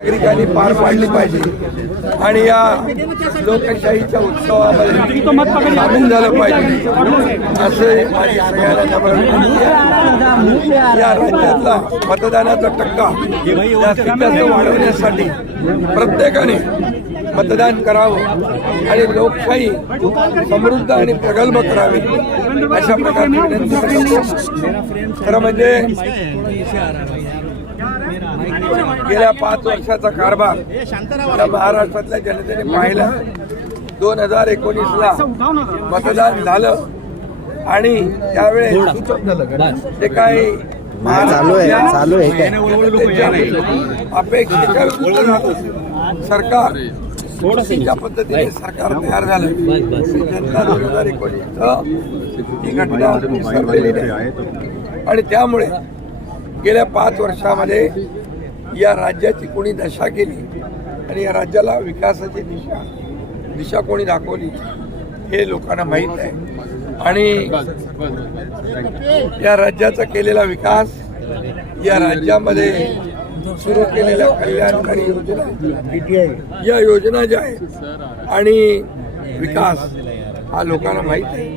नागरिकांनी पार पाडली पाहिजे. आणि या लोकशाहीच्या उत्सवामध्ये सामील झालं पाहिजे. असे माझी सगळ्यांना या राज्यातला मतदानाचा टक्का जास्तीत जास्त वाढवण्यासाठी प्रत्येकाने मतदान करावं आणि लोकशाही समृद्ध आणि प्रगल्भ करावी अशा प्रकारची विनंती खरं म्हणजे गेल्या पाच वर्षाचा कारभार महाराष्ट्रातल्या जनतेने पाहिला दोन हजार एकोणीसला मतदान झालं आणि त्यावेळेस जे काही चालू आहे, चालू आहे काय? त्यांच्या अपेक्षेच्या. सरकार ज्या पद्धतीने सरकार तयार झालं जनता दोन हजार एकोणीस ही घटना आणि त्यामुळे गेल्या पाच वर्षामध्ये या राज्याची कोणी दशा केली आणि या राज्याला विकासाची दिशा दिशा कोणी दाखवली हे लोकांना माहीत आहे. आणि या राज्याचा केलेला विकास या राज्यामध्ये सुरू केलेल्या कल्याणकारी योजना या योजना ज्या आहेत आणि विकास हा लोकांना माहीत आहे.